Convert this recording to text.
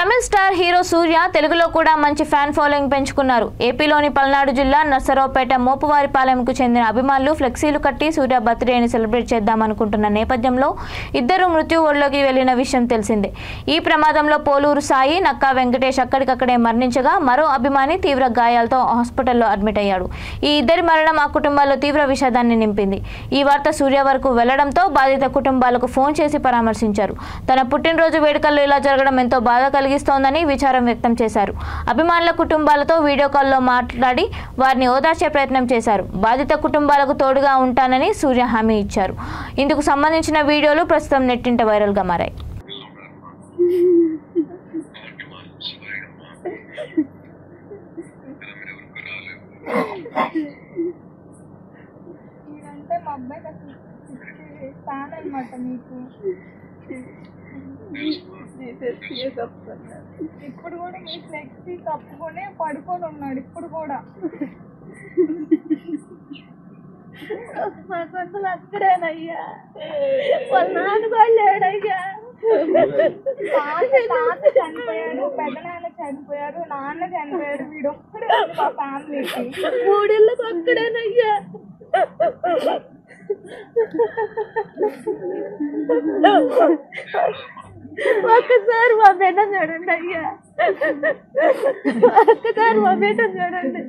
తమిళ star hero సూర్య తెలుగులో కూడా మంచి ఫ్యాన్ ఫాలోయింగ్ పెంచుకున్నారు. ఏపీలోని పల్నాడు జిల్లా నర్సరావుపేట మోపువారిపాలెంకు చెందిన అభిమానులు ఫ్లెక్సీలు కట్టి సూర్య బర్త్డేని సెలబ్రేట్ చేద్దామనుకుంటున్న నేపథ్యంలో ఇద్దరు మృత్యు ఓడ్లోకి వెళ్లిన విషయం తెలిసిందే. ఈ ప్రమాదంలో పోలూరు సాయి, నక్కా వెంకటేష్ అక్కడికక్కడే మరణించగా మరో అభిమాని తీవ్ర గాయాలతో హాస్పిటల్లో అడ్మిట్ అయ్యాడు. ఈ ఇద్దరి మరణం ఆ కుటుంబాల్లో తీవ్ర విషాదాన్ని నింపింది. ఈ వార్త సూర్య వరకు వెళ్లడంతో బాధిత కుటుంబాలకు ఫోన్ చేసి పరామర్శించారు. తన పుట్టినరోజు వేడుకల్లో ఇలా జరగడం ఎంతో బాధ కలిగిస్తోందని విచారం వ్యక్తం చేశారు. అభిమానుల కుటుంబాలతో వీడియో కాల్లో మాట్లాడి వారిని ఓదార్చే ప్రయత్నం చేశారు. బాధిత కుటుంబాలకు తోడుగా ఉంటానని సూర్య హామీ ఇచ్చారు. ఇందుకు సంబంధించిన వీడియోలు ప్రస్తుతం నెట్టింట వైరల్గా మారాయి. ఇప్పుడు కూడా మీ ఫ్లెక్సీ కప్పుకొని పడుకొని ఉన్నాడు. ఇప్పుడు కూడా మా సొంతలు అక్కడేనయ్యా, వాళ్ళ నాన్నగారు లేడయ్యా. తాత చనిపోయాడు, పెద్ద నాన్న చనిపోయారు, నాన్న చనిపోయాడు. వీడు ఒక్కడే మా ఫ్యామిలీకి. 3 ఇళ్ళకి అక్కడేనయ్యా. ఒక్కసారి మా బిడ్డ చూడండి అయ్యా, ఒక్కసారి మా బిడ్డ చూడండి.